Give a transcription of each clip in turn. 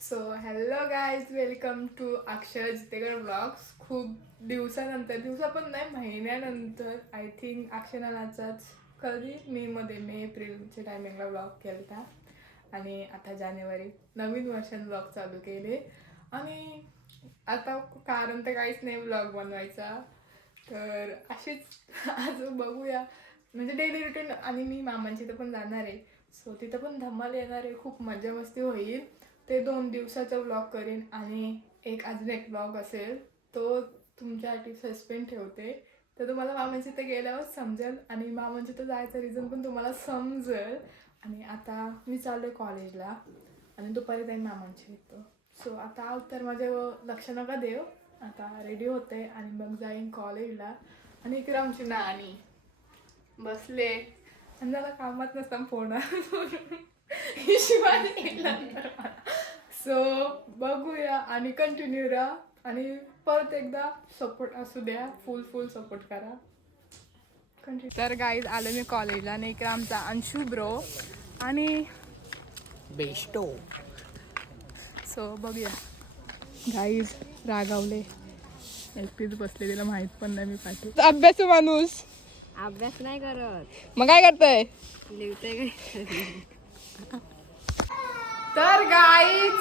So hello guys, welcome to Akshar Jitekar blogs. खूप दिवसा पण नाही, महिन्यानंतर आय थिंक अक्षरालाचाच कधी मे एप्रिलच्या टायमिंगला ब्लॉग केला आणि आता जानेवारी नवीन वर्षात ब्लॉग चालू केले. आणि आता कारण तर काहीच नाही ब्लॉग बनवायचा, तर अशीच आज बघूया. म्हणजे डेली रुटीन. आणि मी मामांची इथं पण जाणार आहे, सो तिथं पण धमाल येणार आहे, खूप मजा मस्ती होईल. ते 2 दिवसाचा व्लॉग करेन आणि अजून एक व्लॉग असेल तो तुमच्यासाठी सस्पेंड ठेवते. तर तुम्हाला मामांची इथे गेल्यावर समजेल आणि मामांची इथं जायचं रिझन पण तुम्हाला समजेल. आणि आता मी चाललो आहे कॉलेजला आणि दुपारी जाईन मामांची इथं. सो आता तर माझे लक्ष नका देव. आता रेडी होते आणि मग जाईन कॉलेजला. आणि इकडे आमची नानी बसले आणि त्याला कामात नसताना फोन हिशोबाने. सो बघूया आणि कंटिन्यू राहा आणि परत एकदा सपोर्ट असू द्या, फुल सपोर्ट करा. तर गाईज आलं मी कॉलेजला आणि इकडे आमचा अंशू ब्रो आणि बेस्टो. सो बघूया. गाईज रागावले, एकटीच बसले, तिला माहित पण नाही मी पाठवू. अभ्यासू माणूस अभ्यास नाही करत, मग काय करतोय? लिहितोय काय? तर गाईज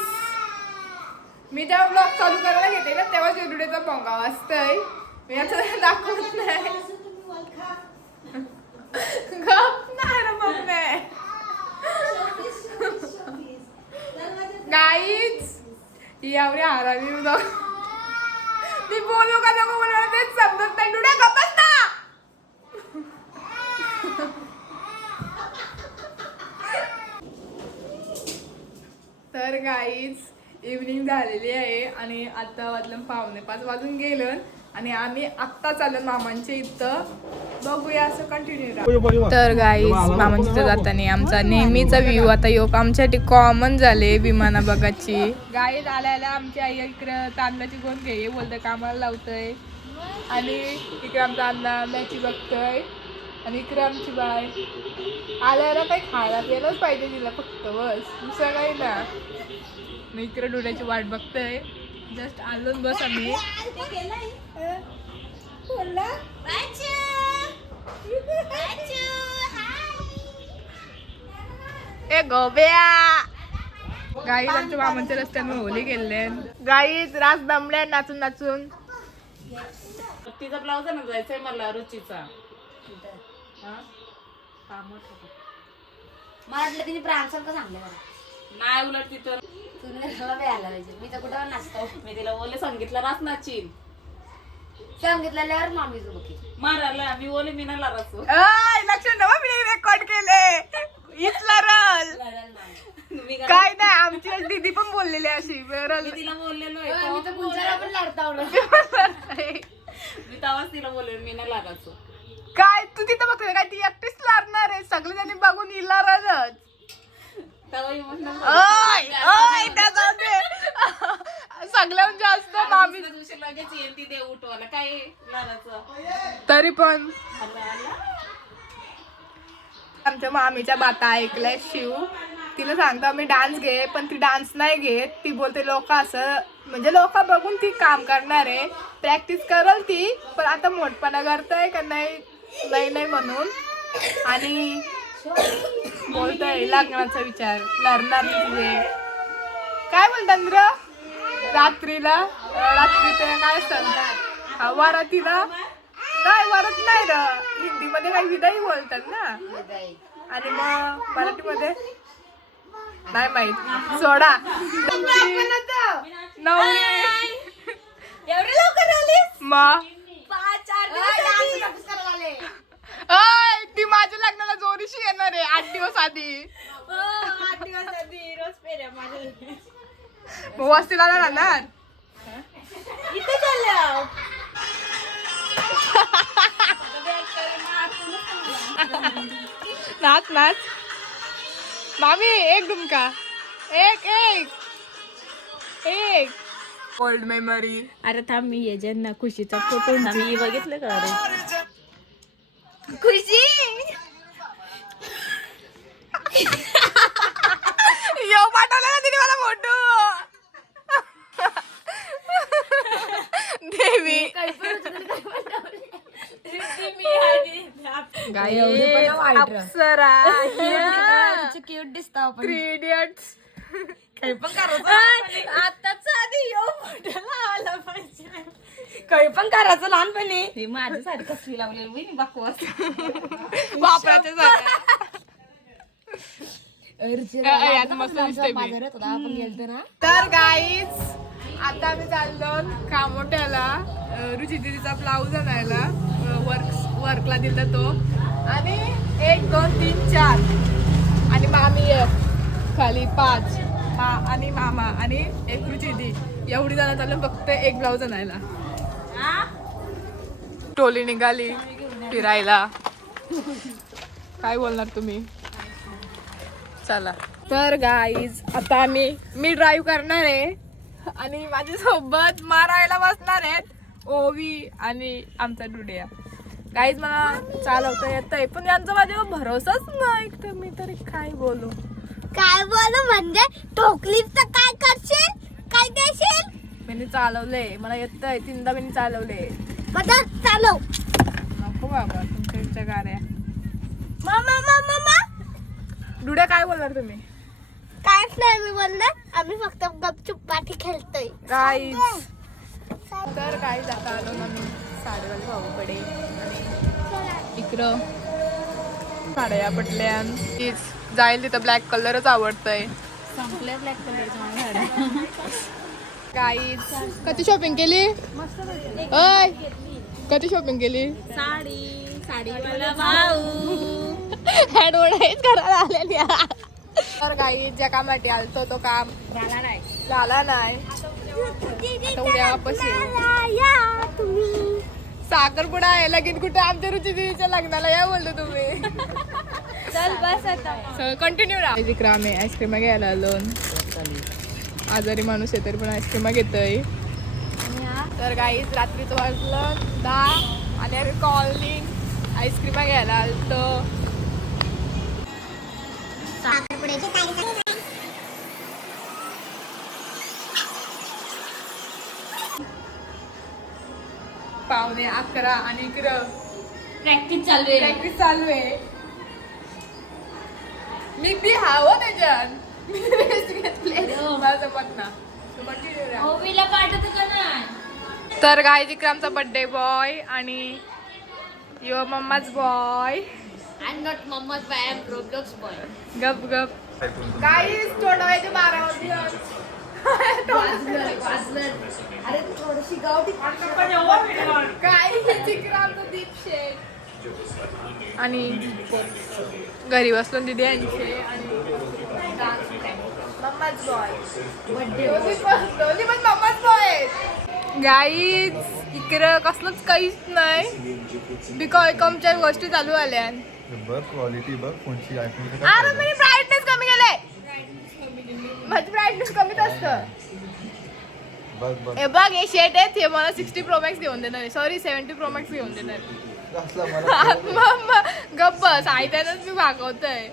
मी जेव्हा ब्लॉग चालू करायला घेते ना तेव्हा जेवढेचा पोंगा वाजतय. मी आता दाखवत नाही. गप नाही रे मम्मी. गाईज एवढी हरामी मी बोलू का नको मला तेच समजत नाही. डुड्या गप्पच ना. तर गाईज इव्हनिंग झालेली आहे आणि आता वाजलं 4:45 वाजून गेलं आणि आम्ही आत्ता चाललो मामांच्या इथं. बघूया असं कंटिन्यू. तर गाईज मामांच्या इथं जाताना आमचा नेहमीचा व्ह्यू आता योग आमच्यासाठी कॉमन झाले विमाना बघाची. गाईज आल्याला आमची आई इकडं तांदळाची गोण घे बोलतंय, कामाला लावतंय. आणि इकडे आमचा अण्णा मॅची बघतोय आणि इकडे आमची बाय आल्याला काही खायला प्यायलाच पाहिजे तिला, फक्त बस, दुसरं काही ना. मी इकडे डोळ्याची वाट बघतोय. जस्ट आलो बस आम्ही. ए गोब्या. गाईज आमच्या मामांच्या रस्त्याने होली गेले. गाईज रास दमल्या नाचून नाचून. तिचा ब्लाउज ना जायचंय मला रुचीचा. मला वाटलं तिने प्रांसारखं सांगलं मला. नाही उलट तिथं तुला प्यायला पाहिजे, मी तर कुठं नाचतो. मी तिला बोलले संगीतला रास नाचीन, सांगितलेल्यावर मामी बघी मारायला मी बोलले मी नाही लाराचो. लक्ष नवा मी रेकॉर्ड केले इथला रल. मी काय नाही, आमची एक दीदी पण बोललेली अशी रल. तिला बोललेलो मी आहे तर पुंजाला पण लाडता मी तेव्हाच तिला बोलले मी नाही लागायचो. काय तू तिथं बघते काय? ती एकटीच लारणार आहे, सगळे जणी बघून हिला रलच. सगळ्यात जास्त मामी दिवशी लगेच येईल ती दे उठवायला काय लाराचं. तरी पण आमच्या मामीच्या बाता ऐकलाय शिव. तिला सांगतो आम्ही डान्स घे, पण ती डान्स नाही घेत. ती बोलते लोक असं म्हणजे लोक बघून ती काम करणार आहे, प्रॅक्टिस करल ती, पण आता मोठपणा करताय का नाही म्हणून. आणि बोलतोय लग्नाचा विचार लढणार तिथे. काय बोलतात रात्रीला रात्री ते काय सांगतात वरातीला नाही, वरत नाही र, हिंदीमध्ये काही विदाई बोलतात ना. आणि मग मराठीमध्ये नाही माहित, सोडा. एवढे लवकर आलीस? मग 5-4 दिवस ती माझ्या लग्नाला जोरीशी येणार आहे 8 दिवस आधी. 8 दिवस आधी रोज पेऱ्या माझ्या मग वस्तीला राहणार इथे चाललं. नाच नाच मामी. एक डुमका, एक ओल्ड मेमरी. अरे थांब, मी ये ज्यांना खुशीचा फोटो मी बघितलं का? अरे खुशी यो पाठवला ना तिने मला फोटो. अप्सरा क्यूट दिसतो आपण 3 इडियट्स. काही पण करायचं आताच आधी फोटो लावायला पाहिजे. काही पण करायचं लहानपणी हे माझ्यासाठी कसली लावलेली वहिनी बाकवास. वापराच्या जागा. यात मस्त दिसते मी. आपण गेलतो ना तर गाईज आता आम्ही चाललो कामोट्याला रुची दीदीचा ब्लाऊज आणायला. वर्कला दिला तो. आणि 1 2 3 4 आणि मामी एक खाली 5 आणि मामा आणि एक रुची दी एवढी जण चाललो फक्त एक ब्लाऊज आणायला. टोली निघाली फिरायला. काय बोलणार तुम्ही? चला. तर गाईज आता मी ड्राईव्ह करणार आहे आणि माझ्यासोबत मारायला बसणार आहेत ओवी आणि आमचा डुडिया. गाईज मला चालवता येतंय पण यांचा माझ्यावर भरोसाच नाही तर मी तरी काय बोलू. काय बोलू म्हणजे ठोकली तर काय करशील? काय देशील? मी चालवले मला येतंय 3दा मी चालवले. पता चालव. नको बाबा तुमच्या गाड्या. मामा मामा मामा डुड्या काय बोलणार तुम्ही? कायच नाही मी बोलणार आम्ही फक्त गपचूप पाठी खेळतोय. गाईज तर गाईज आता आलो ना मी साडेवाले भाऊकडे आणि इकडं साड्या पटल्या. तीच जाईल तिथं ब्लॅक कलरच आवडतंय. संपल्या ब्लॅक कलरच्या माझ्या साड्या. गाईज कधी शॉपिंग केली? अय कधी शॉपिंग केली? साडीवाला भाऊ हॅडवडाईज करायला आलेली. तर गाईज ज्या कामासाठी आलतो तो काम झाला नाही. आता उद्या वापस येऊ. या तुम्ही साखरपुडा आहे लगीन कुठे आमच्या रुची दीदीच्या लग्नाला या बोलतो तुम्ही. चल बस आता. कंटिन्यू राहा. विक्रम आहे आईस्क्रीम घ्यायला आलो. आजारी माणूस आहे तरी पण आईस्क्रीम घेतोय. तर गाईज रात्रीचं वाजलं 10 आणि आम्ही कॉलनी आईस्क्रीम घ्यायला आलतो. पावणे 11 आणि इकडं प्रॅक्टिस चालू आहे. प्रॅक्टिस चालू आहे. मी बी हवं त्याच्यात मी रेस्ट घेतले मला जमत ना. ओवीला पाठवतो का नाही? तर गाईज इकडे बर्थडे बॉय आणि युअर मम्माच boy. I am not mamma's boy, I am Roblox boy. गप गप. गाईज तोंडावायचे 12 वाजले. अरे थोडीशी गावठी काय आमचं दीप शेठ आणि घरी बसलो दिदी यांचे आणि मम्माच बॉय. दोन्ही पण मम्माच बॉय. गाईज इकडं कसलंच काहीच नाही बिकॉमच्या गोष्टी चालू आल्या. बघ क्वालिटी बघ कोणची आयफोन. अरे मी ब्राईटनेस कमी केलंय. माझी ब्राईटनेस कमीच असतं. बघ बघ हे बघ हे शेट आहेत हे मला 60 Pro Max घेऊन देणार आहे. सॉरी 70 Pro Max घेऊन देणार आहे. असला मला मम्मा गप्प बस आयत्यानंच मी भागवतोय.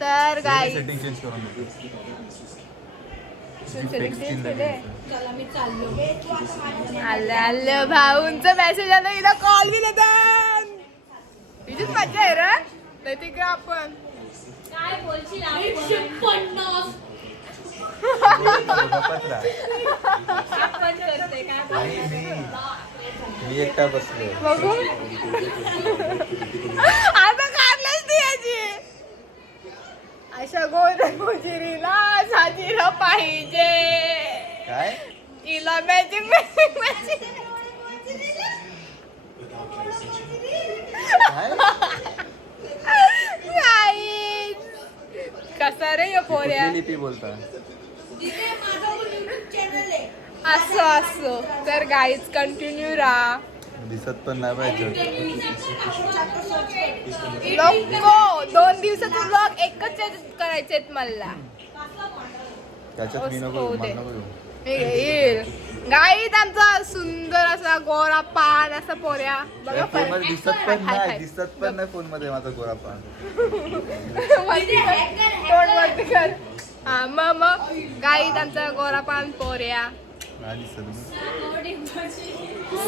तर गाई सेटिंग चेंज करून आलं भाऊंचा मेसेज आला हिला कॉल बी देतात. हिचीच मजा आहे रे. नाही तिकडे आपण काय बोलशील? 150 आपण करते काय? मी एकटा बसलोय. बघू आता काढलंच ती याची. अशा गोजिरीला साजीला पाहिजे. काय तिला मॅचिंग मॅचिंग मॅचिंग. कसा रे या पोऱ्या. लिपी बोलता असं असं. तर गाईज कंटिन्यू राहा. दिसत पण नाही पाहिजे. नको 2 दिवसाचे ब्लॉग एकच करायचे मला. त्याच्यात मी नको हो दे. मला नको घेऊ. मी घेईल. गाईत आमचा सुंदर असा गोरा पान असा पोऱ्या बघा. फोन मध्ये दिसत पण नाही. दिसत पण नाही फोन मध्ये माझा गोरा पान. तोंड वरती कर. हा मग गाईत आमचा गोरा पान पोऱ्या नाही दिसत.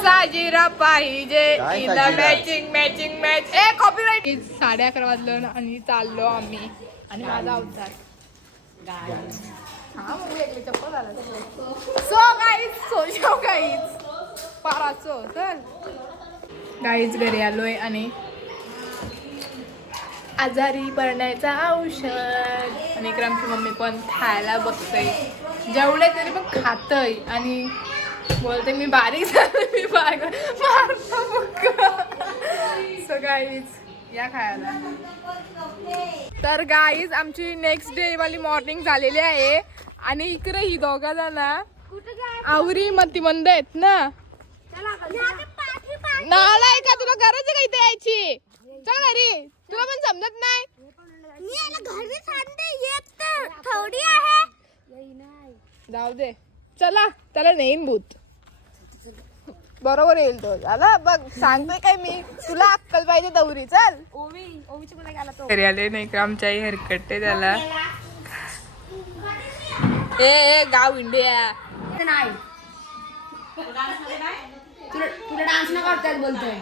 साजिरा पाहिजे काय इला साजिरा? Matching matching match a copyright. 11:30 वाजलं आणि चाललो आम्ही आणि माझा अवतार हा मग वेगळी चप्पल आला सो गाईज सो गाईज पाराचो चल गाईज घरी आलोय आणि आजारी पडण्याचं औषध आणि इकडे मम्मी पण खायला बघतय जेवढे तरी पण खातय आणि बोलते मी बारीक झालं मी सो गाईज या खायला. तर गाईज आमची नेक्स्ट डे वाली मॉर्निंग झालेली आहे आणि इकडे ही दोघा जण आवरी मतिमंद आहेत ना. नालाय का तुला गरज आहे का इथे यायची. चल घरी तुला पण समजत नाही. थोडी आहे जाऊ दे चला त्याला नेईन भूत बरोबर येईल तो. झाला बघ सांगतोय काय मी तुला अक्कल पाहिजे दौरी. चल ओवीची कुठे गेला तो. घरी आले नाही का आमच्या आई हेअरकट आहे त्याला. ए गाव इंडिया नाही तुला डान्स न करतायत बोलतोय.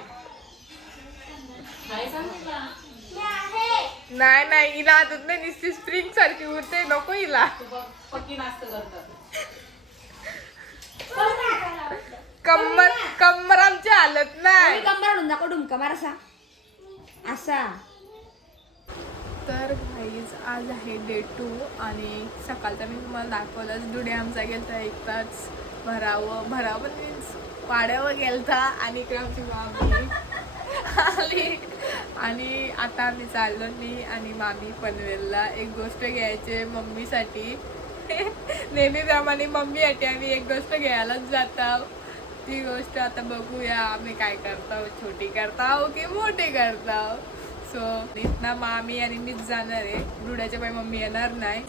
नाही नाही हिला आदत नाही नुसती स्प्रिंग सारखी उरते नको हिला. पक्की नास्त करतात. कंबर कंबर आमची हालत नाही. कंबर दाखव डुमका मार असा असा. तर गाईज आज आहे डे 2 आणि सकाळचा मी तुम्हाला दाखवलंच. डुडे आमचा गेलता एक तास भरावं मीन्स वाड्यावर गेलता आणि इकडे आमची मामी आली आणि आता आम्ही चाललो मी आणि मामी पनवेलला एक गोष्ट घ्यायची मम्मीसाठी. नेहमीप्रमाणे मम्मीसाठी आम्ही एक गोष्ट घ्यायलाच जातो. ती गोष्ट आता बघूया आम्ही काय करतो. छोटी करताव की मोठी करताव. सो इथना मामी आणि मीच जाणार आहे. डुड्याच्या पाय मम्मी येणार नाही.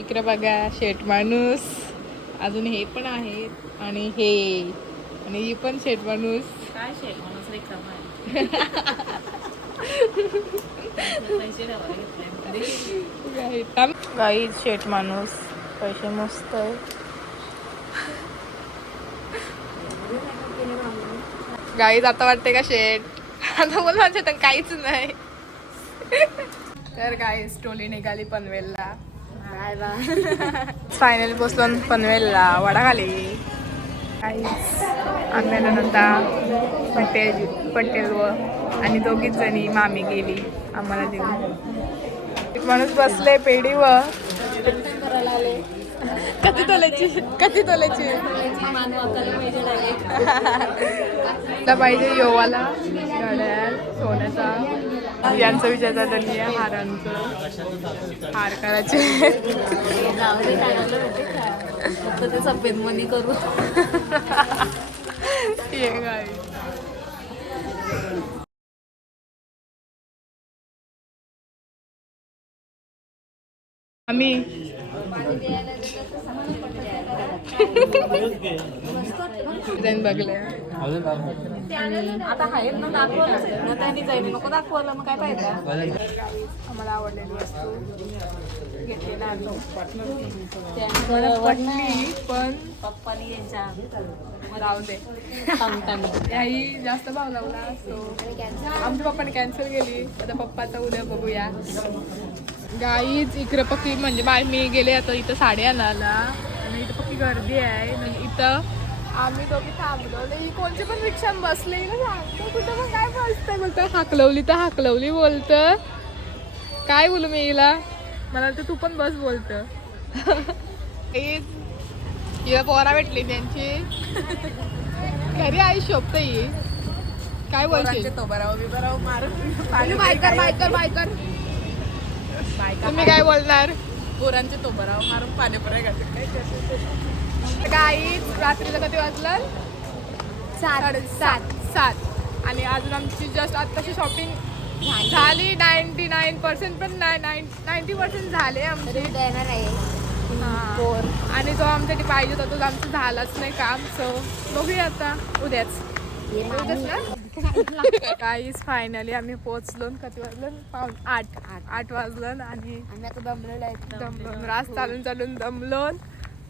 इकडे बघा शेट माणूस अजून हे पण आहेत आणि हे आणि ही पण शेट माणूस. काय शेट माणूस रिकामा आहे. गाई शेट माणूस पैसे मस्त आहे. गाईज आता वाटते का शेट आता बोल माझ्या तर काहीच नाही. तर गाईज टोली निघाली पनवेलला. फायनली पोचलो पनवेलला वडाखाली. आम्ही आल्यानंतर पटेलवर आणि दोघीच जणी मामी गेली आम्हाला देऊन. एक माणूस बसले पेढीवर. कधी तोल्याची पाहिजे योवाला घड्याल सोन्याचा यांचा विचारचा त्यांनी हारांचं हार करायचे. ते सफेद मनी करू. ये गाय आम्ही बघले आता आहेत ना दाखवलंच आहे ना त्यांनी जाईल नको दाखवलं मग काय पाहिजे. आम्हाला आवडलेली वस्तू घेतलेला आलो. पण पप्पानी यांच्या राहू दे याही जास्त भाव लावला. सो आमच्या पप्पाने कॅन्सल केली. आता पप्पाचा उद्या बघूया. गाईच इकडे पक्की म्हणजे मी गेले आता इथं साडी आणायला आणि इथं पक्की गर्दी आहे. म्हणजे इथं आम्ही दोघी थांबलो ही कोणती पण रिक्षा बसले सांगतो कुठं पण काय बसतंय बोलतं हाकलवली तर हाकलवली बोलतं. काय बोलू मी हिला मला तर तू पण बस बोलतं. हिला पोरा भेटली त्यांची घरी आई शोभत ही काय बोलते तो बराव मारून बायकर तुम्ही काय बोलणार. पोरांचे तो बराव मारून पाणीपुऱ्या घालते. गाईच रात्रीला कधी वाजलं 7:30 आणि अजून आमची जस्ट आत्ताची शॉपिंग झाली 99% पण नाही 90% झाले आमचे. आणि जो आमच्यासाठी पाहिजे होता तो आमचं झालाच नाही काम. सो बघूया आता उद्याच काहीच. फायनली आम्ही पोहोचलो. कधी वाजलं 8 वाजलं आणि आम्ही आता दमलेलो आहे. दमलो रास चालून दमलो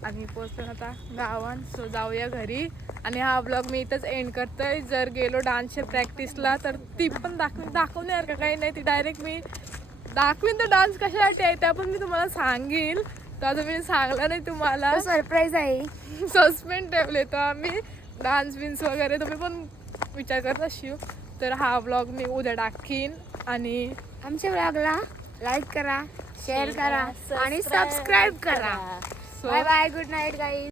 आणि पोचलो आता गावात. सो जाऊया घरी आणि हा ब्लॉग मी इथंच एंड करतोय. जर गेलो डान्सच्या प्रॅक्टिसला तर ती पण दाखवणार का काही नाही, ती डायरेक्ट मी दाखवीन. तर डान्स कशासाठी आहे त्या पण मी तुम्हाला सांगेल. तर आता मी सांगला नाही तुम्हाला, सरप्राईज आहे. सस्पेंड ठेवले तो आम्ही. डान्स बिन्स वगैरे तुम्ही पण विचार करत असाल तर हा ब्लॉग मी उद्या टाकीन. आणि आमच्या ब्लॉगला लाईक करा, शेअर करा आणि सबस्क्राईब करा. Bye bye, good night guys.